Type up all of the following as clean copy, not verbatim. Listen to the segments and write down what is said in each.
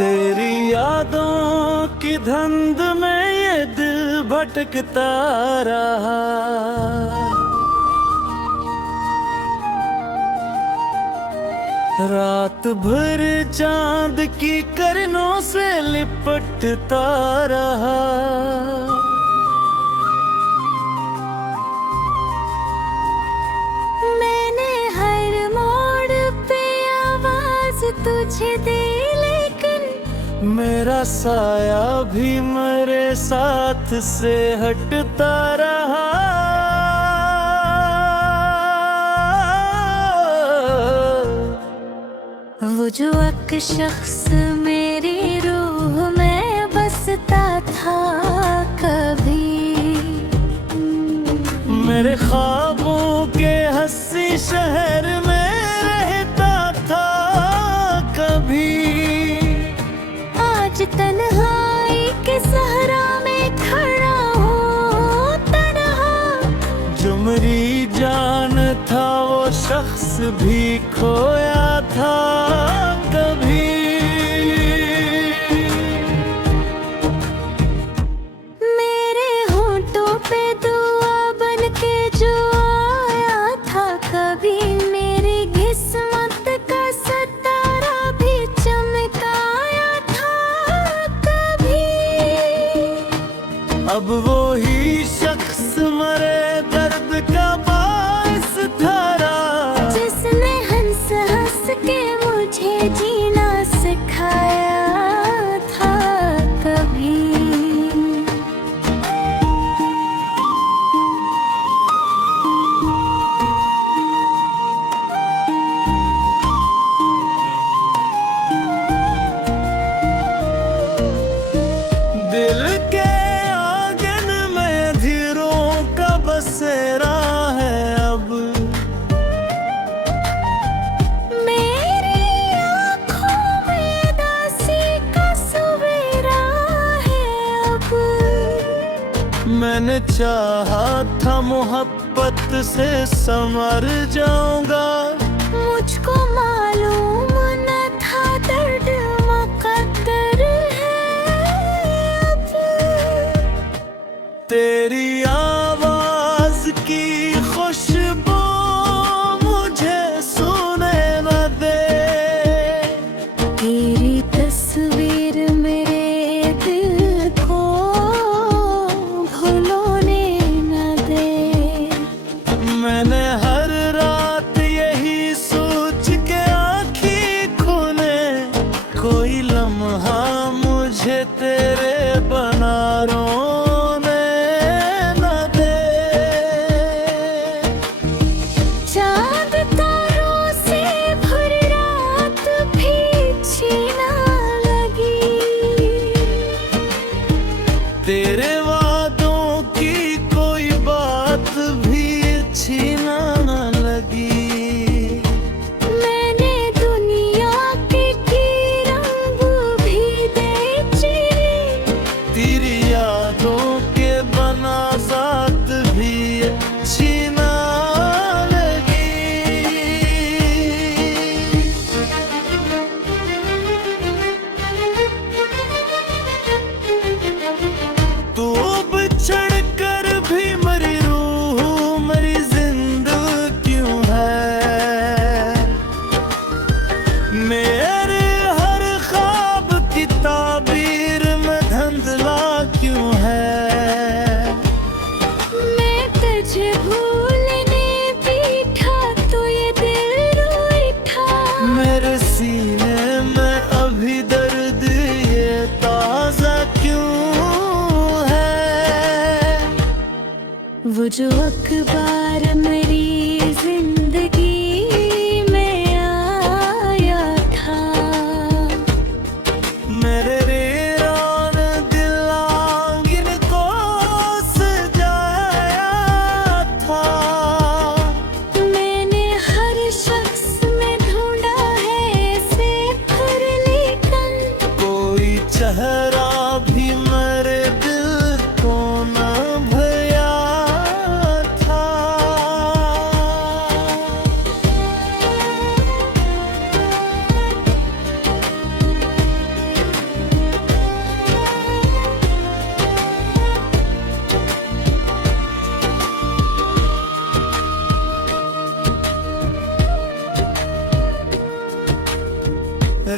तेरी यादों की धुंध में ये दिल भटकता रहा। रात भर चांद की किरणों से लिपटता रहा। मैंने हर मोड़ पे आवाज तुझे दी, लेकिन मेरा साया भी मेरे साथ से हटता रहा। वो जो एक शख्स मेरी रूह में बसता था कभी, मेरे ख्वाबों के हंसी शहर में रहता था कभी। आज तन्हाई के सहरा में खड़ा हूँ तन्हा। जो मेरी जान था वो शख्स भी खोया था कभी। मेरे होंठों पे दुआ बन के जो आया था कभी, मेरी किस्मत का सितारा भी चमकाया था कभी। अब वो ही शख्स मरे दर्द का बाइस धारा, जिसने हंस हंस के मुझे जीना सिखाया था कभी। दिल के आंगन में धीरों का बसेरा है अब। मेरी आँखों में दासी का सवेरा है अब। मैंने चाहा था मोहब्बत से संवर जाऊंगा, मुझको मालूम न था दर्द मुकद्दर है अब। तेरी आवाज की खुशबू मुझे सुने न दे। तेरी तस्वीर मेरे दिल को भुलाने न दे। मैंने हर रात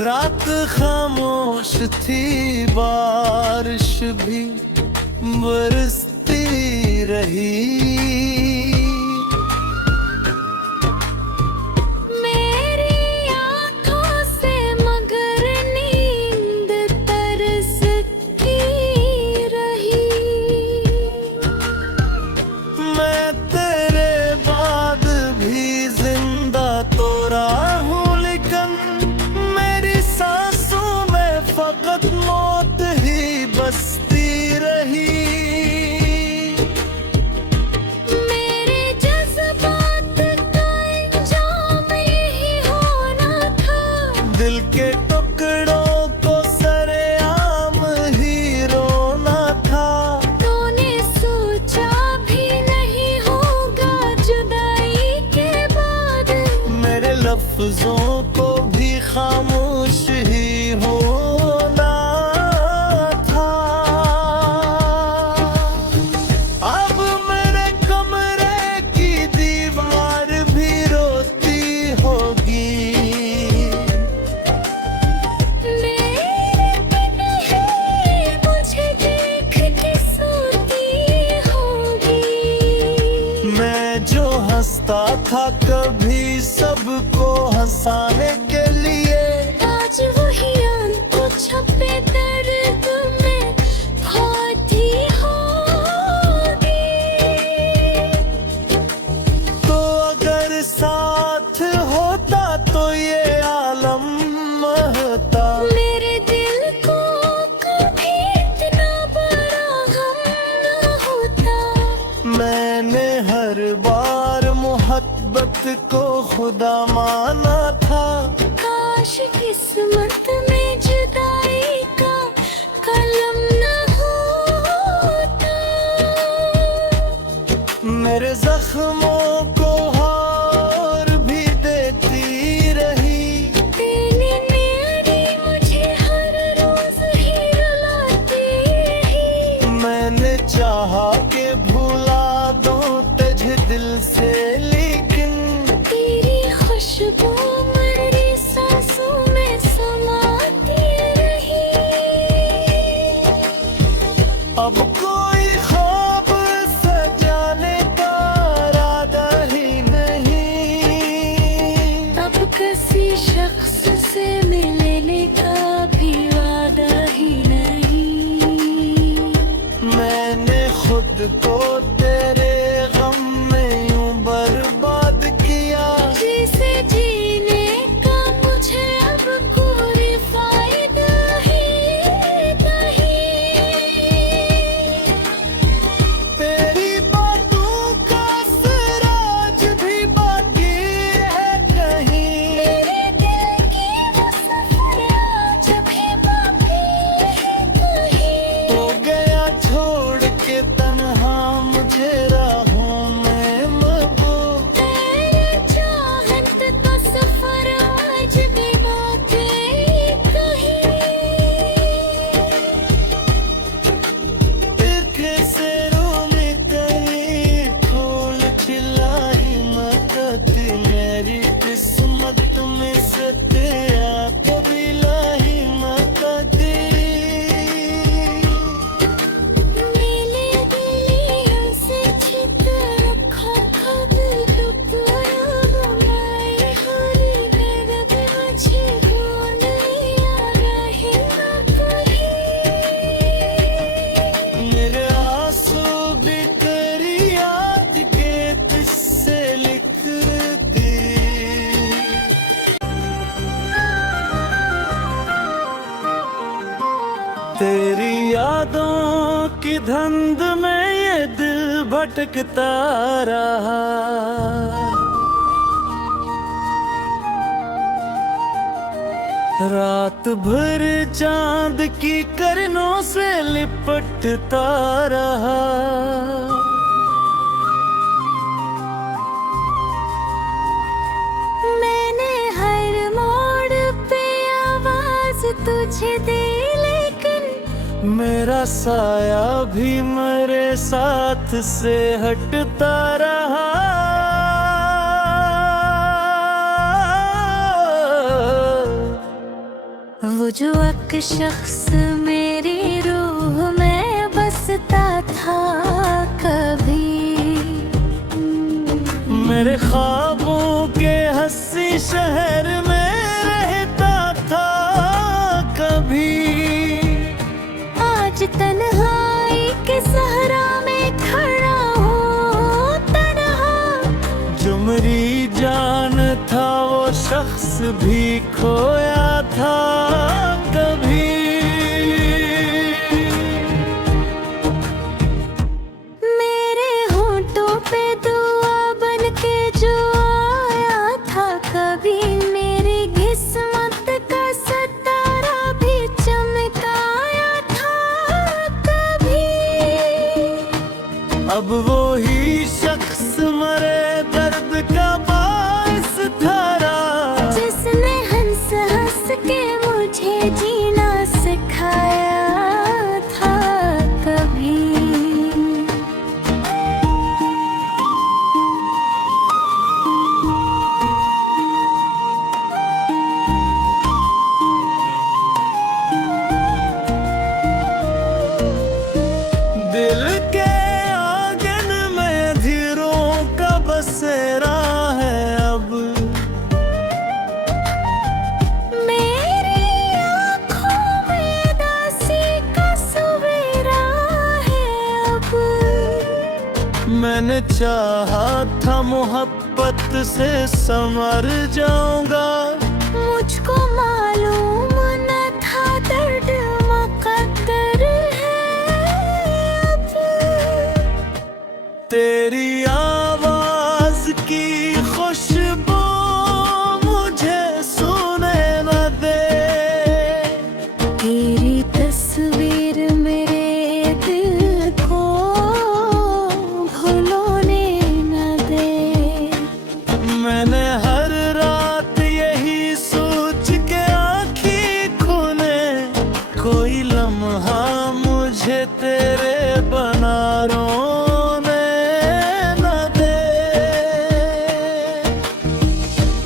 रात खामोश थी, बारिश भी बरसती रही। मेरी आँखों से मगर नींद तरसती रही। मैं तेरे बाद भी जिंदा तो रहा हूँ, लेकिन मेरी सांसों में फकत मौत ही बसती रही। मेरे जज्बात का अंजाम यही होना था। दिल के टुकड़ों को सरेआम ही रोना था। तूने सोचा भी नहीं होगा जुदाई के बाद मेरे लफ्जों को भी खामोश ही होना था। अब मेरे कमरे की दीवार भी रोती होगी। मेरे बिन ही मुझे देख के सोती होगी। मैं जो हंसता था कभी सबको हंसाने के लिए, आज वही आंखों छपे दर्द में खोती होगी। तो अगर साथ होता तो ये आलम होता। मेरे दिल को कभी इतना बड़ा गम न होता। मैंने हर बार मोहब्बत को खुदा माना था। काश किस्मत में जुदाई का कलम न होता। मेरे जख्मों को हार भी देती रही। तेरी मेरी मुझे हर रोज ही रुलाती रही। मैंने चाहा कि भुला दूं तुझे दिल से, लेकिन तेरी खुशबू मेरी सांसों में समाती रही। अब कोई ख्वाब सजाने का इरादा ही नहीं। अब किसी शख्स से मिलने का भी वादा ही नहीं। मैंने खुद को तेरे गम में यूं बर्बाद किया। जिसे जीने का मुझे अब कोई फायदा ही नहीं। तेरी बातों का सिराज भी बाकी है कहीं। मेरे दिल की वो सफर आज भी बाकी है कहीं। हो गया छोड़ के तन्हा मुझे राहों में महबूब। तेरे चाहत का सफर आज भी बाकी कहीं। तिरखे से रोने तेरी फूल खिलाई मदद। मेरी किस्मत में से तेरा कभी लाई मदद। नीले गलियों से छिप रखा कब टुकड़ा बनाए। हरी बेरग मुझे कौन याद रहेगा कहीं। मेरे आंसू भी तेरी याद के किस्से लिख दी। तेरी यादों की धुंध में ये दिल भटकता रहा। रात भर चांद की किरणों से लिपटता रहा। मैंने हर मोड़ पे आवाज तुझे दी, लेकिन मेरा साया भी मेरे साथ से हटता रहा। जो एक शख्स मेरी रूह में बसता था कभी, मेरे ख्वाबों के हंसी शहर में रहता था कभी। आज तन्हाई के सहरा में खड़ा हूँ तन्हा। जो मेरी जान था वो शख्स भी खोया था कभी। मेरे होंठों पे दुआ बन के जो आया था कभी, मेरी किस्मत का सितारा भी चमकाया था कभी। अब वो ही शख्स मरे दर्द का बाइस धारा, जिसने हंस हंस के मुझे जीना सिखाया था कभी। दिल के आंगन में धीरों का बसेरा है अब। मेरी आँखों में दासी का सवेरा है अब। मैंने चाहा था मोहब्बत से संवर जाऊंगा, मुझको मालूम न था दर्द मुकद्दर है अब। तेरी आवाज की खुशबू मुझे सुने न दे। तेरी तस्वीर मेरे दिल को भुलाने न दे। मैंने हर रात यही सोच के आँखें खोले, कोई लम्हा मुझे तेरे बना रोने न दे।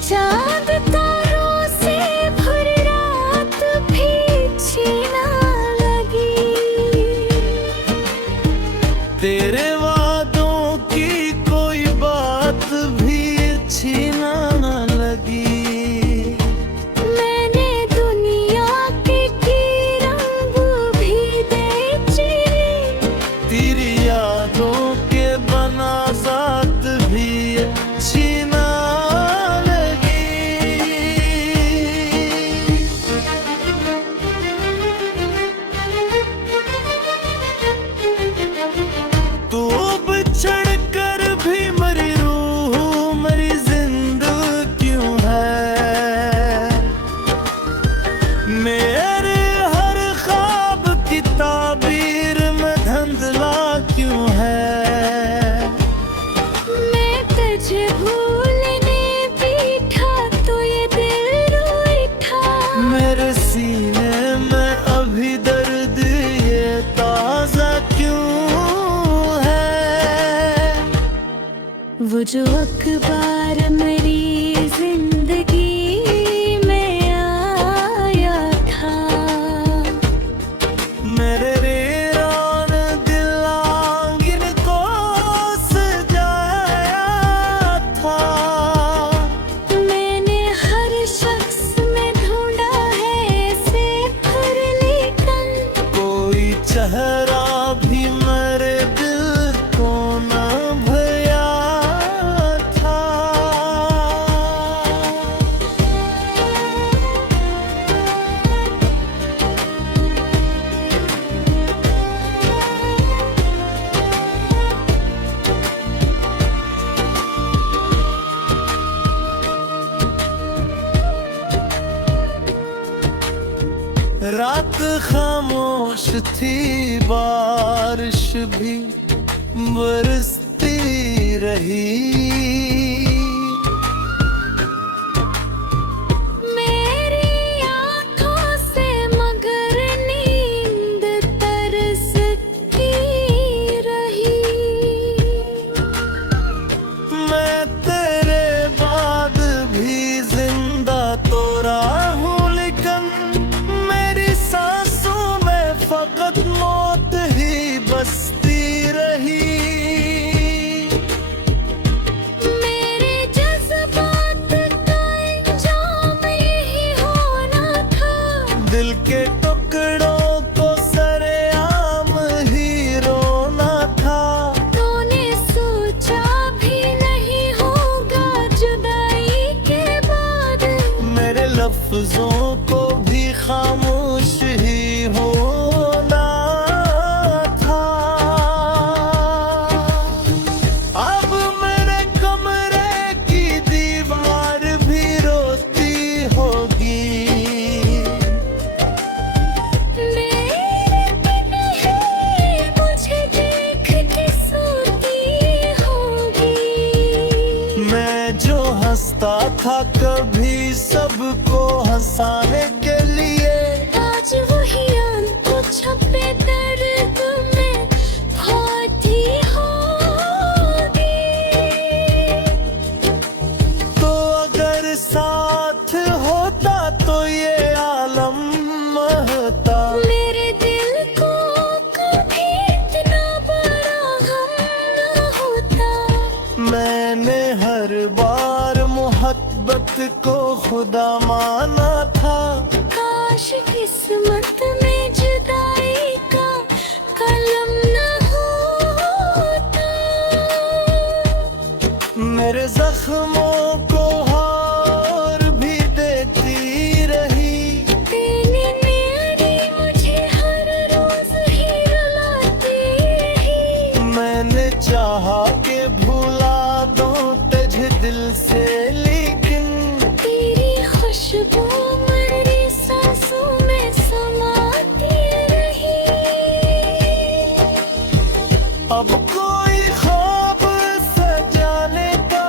चाँद तारों से भरी रात भी छीना लगी। तेरे वादों की कोई बात भी छीना न लगी। मैंने दुनिया के रंग भी बेचे, तेरी यादों के बना साथ भी छीना लगी। तू बिछड़ कर भी मेरी रूह मेरी जिंदा क्यों है। मेरे हर ख्वाब की ताबीर में धंधला क्यों है। मैं तुझे भूलने बैठा तो ये दिल रूठा। मेरे सीने में अभी दर्द ये ताजा क्यों है। वो जो अखबार मेरी जिंदगी में आया था, मेरे रेरान दिल आंगिन को सजाया था। मैंने हर शख्स में ढूंढा है सिर्फ लेकिन कोई चेहरा भी मेरे दिल को न भया था। रात खामोश थी, बारिश भी बरसती रही। मेरी आँखों से मगर नींद तरसती रही। मैं तेरे बाद भी जिंदा तो रहा हूँ, लेकिन लफ्जों को भी खामोश ही होना था। अब मेरे कमरे की दीवार भी रोती होगी। मेरे बिन ही मुझे देख के सोती होगी। मैं जो हंसता था कभी सबको हंसाने के लिए, आज वही आंखों छपे दर्द में खोती होगी। तो अगर साथ होता तो ये आलम महता। मेरे दिल को कभी इतना बड़ा गम न होता। मैंने हर बार मोहब्बत को खुदा माना था। काश किस्मत में जुदाई का कलम न होता। मेरे जख्मों को और भी देती रही। तेरी मेरी मुझे हर रोज ही रुलाती रही। मैंने चाहा कि भुला दूं तुझे दिल से, लेकिन तेरी खुशबू मेरी सांसों में समाती रही। अब कोई ख्वाब सजाने का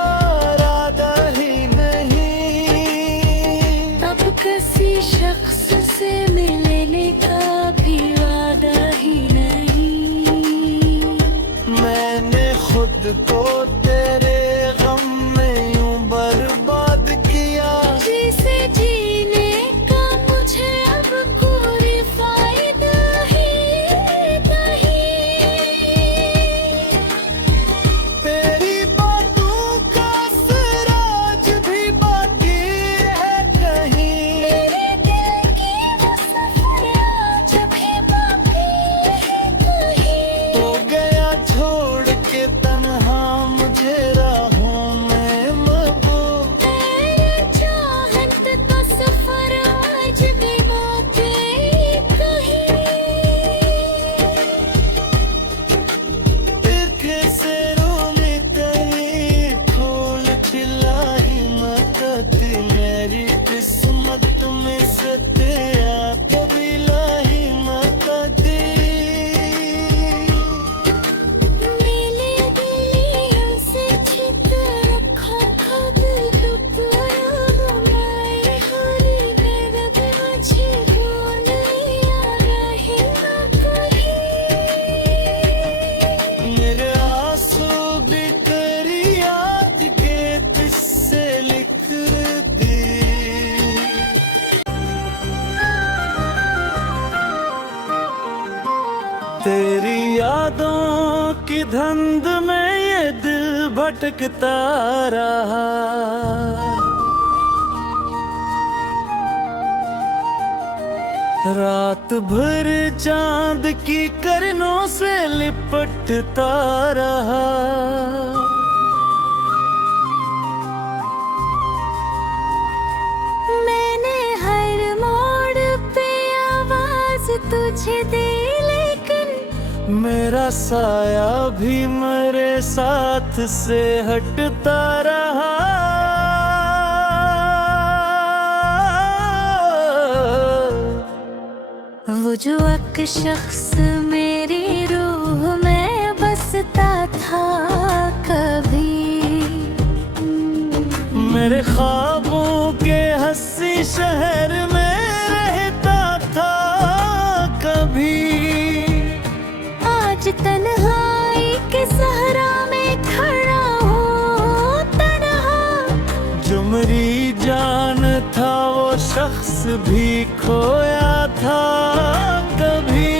इरादा ही नहीं। अब किसी शख्स से मिलने का भी वादा ही नहीं। मैंने खुद को तेरे गम में यूं बर्बाद किया। जिसे जीने का मुझे अब कोई फायदा ही नहीं। तेरी बातों का सिराज भी बाकी है कहीं। मेरे दिल की वो सफर आज भी बाकी है कहीं। तो गया छोड़ के तन्हा मुझे राहों में महबूब। तेरे चाहत का सफर आज भी बाकी कहीं। से रोने तेरी फूल खिलाई मकती। मेरी किस्मत में से तेरा कभी लाई मकती। मेले गलियों से छिप रखा था दिल को पूरा मैं। हरी बेरग मुझे को नहीं आ रही ना कहीं। मेरे आंसू भी तेरी याद के किस्से लिख दी। तेरी यादों की धुंध में ये दिल भटकता रहा। रात भर चांद की किरणों से लिपटता रहा। मैंने हर मोड़ पे आवाज तुझे दी, लेकिन मेरा साया भी मेरे साथ से हटता रहा। वो जो एक शख्स मेरी रूह में बसता था कभी। मेरे ख्वाबों के हंसी शहर में रहता था कभी। आज तन्हाई के सहरा में खड़ा हूँ तन्हा। जो मेरी जान था वो शख्स भी खोया था कभी।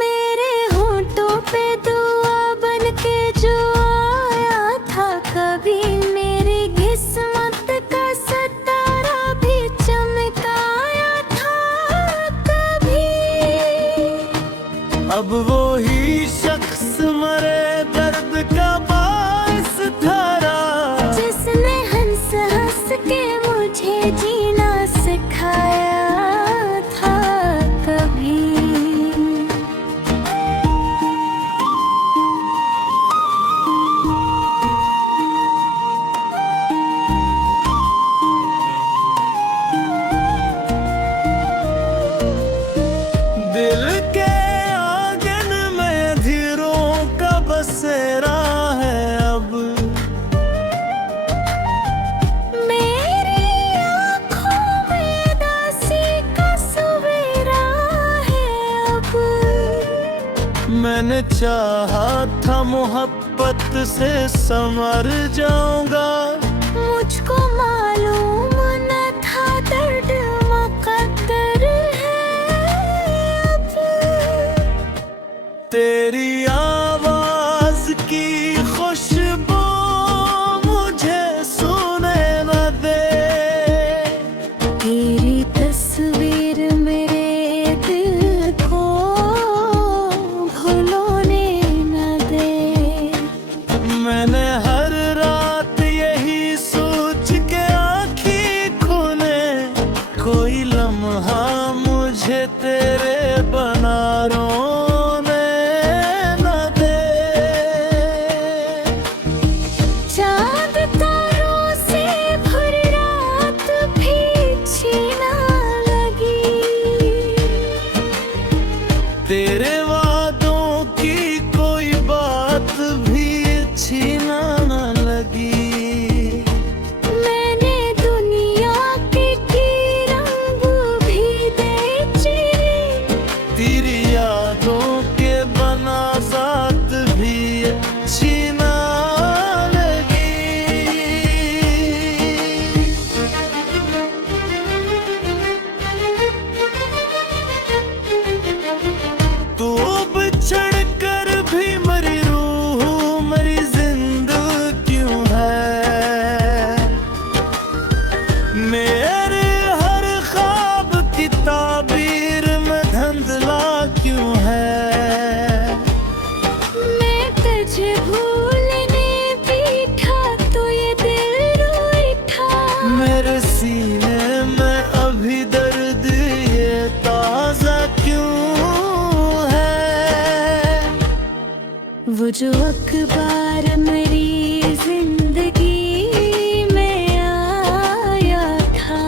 मेरे होंठों पे दुआ बन के जो आया था कभी। मेरी किस्मत का सितारा भी चमकाया था कभी। अब वो ही शख्स मरे दर्द का बाइस था। चाहा था मोहब्बत से संवर जाऊंगा। मुझको मालूम न था दर्द मुकद्दर है अब। तेरी आवाज की खुशबू मुझे सुने न दे। तेरी तस्वीर मेरे दिल को भुलाने न दे। मैंने हर रात यही सोच के आँखें खोले, कोई लम्हा मुझे तेरे बना रोने न दे। चांद तारों से भरी रात भी छीना लगी। तेरे वादों की कोई बात भी छीना न लगी। मैंने दुनिया के रंग भी दे चीरे। तेरी यादों के बना साथ भी छीना लगी। तू बिछड़ कर भी मेरी रूह मेरी जिंदा क्यों है। मेरे हर ख्वाब की ताबीर में धंधला क्यों है। मैं तुझे भूलने बैठा तो ये दिल रूठा। मेरे सीने में अभी दर्द ये ताजा क्यों है। वो जो अखबार मेरी जिंदगी में आया था।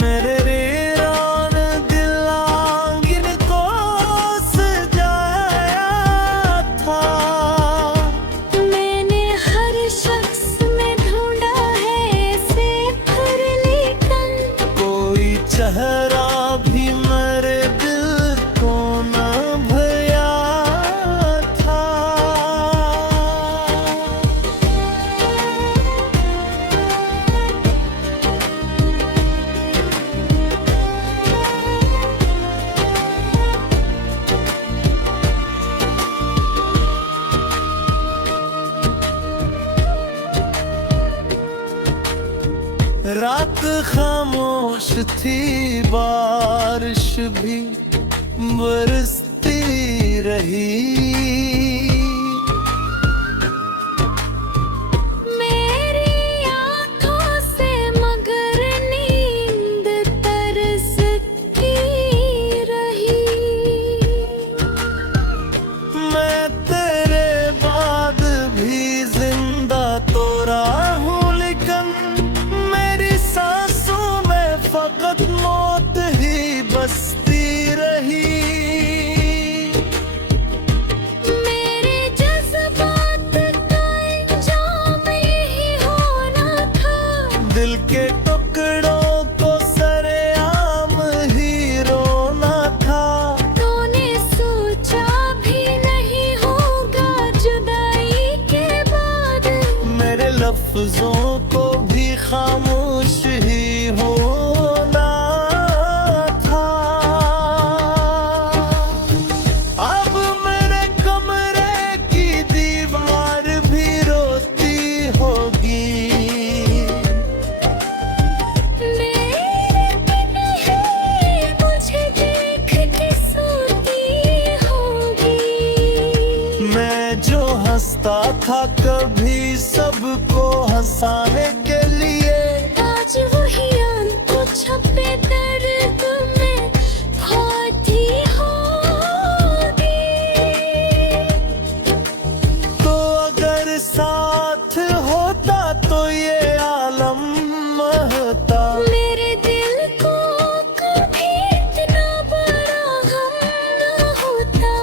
मेरे रेरान दिल आंगिन को सजाया था। मैंने हर शख्स में ढूंढा है सिर्फ लेकिन कोई चेहरा भी मेरे दिल को न भया था। रात खामोश थी, बारिश भी बरसती रही। मेरी आंखों से मगर नींद तरसती रही। मैं तेरे बाद भी जिंदा तो रहा हूँ, लेकिन मेरी सांसों में फकत मौत ही बसती रही। मेरे जज्बात का अंजाम यही होना था। दिल के टुकड़ों को सरेआम ही रोना था। तूने सोचा भी नहीं होगा जुदाई के बाद। मेरे लफ्जों को भी खामोश ही होना था। अब मेरे कमरे की दीवार भी रोती होगी। मेरे बिन ही मुझे देख के सोती होगी। मैं जो हंसता था कभी सबको हंसाने के लिए, आज वही आंखों छपे दर्द में खोती होगी। तो अगर साथ होता तो ये आलम होता। मेरे दिल को कभी इतना बड़ा गम न होता।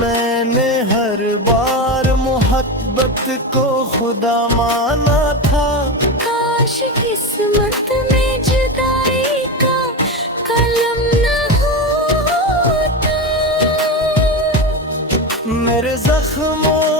मैंने हर बार मोहब्बत को खुदा माना था। काश किस्मत में जुदाई का कलम न होता। मेरे जख्मों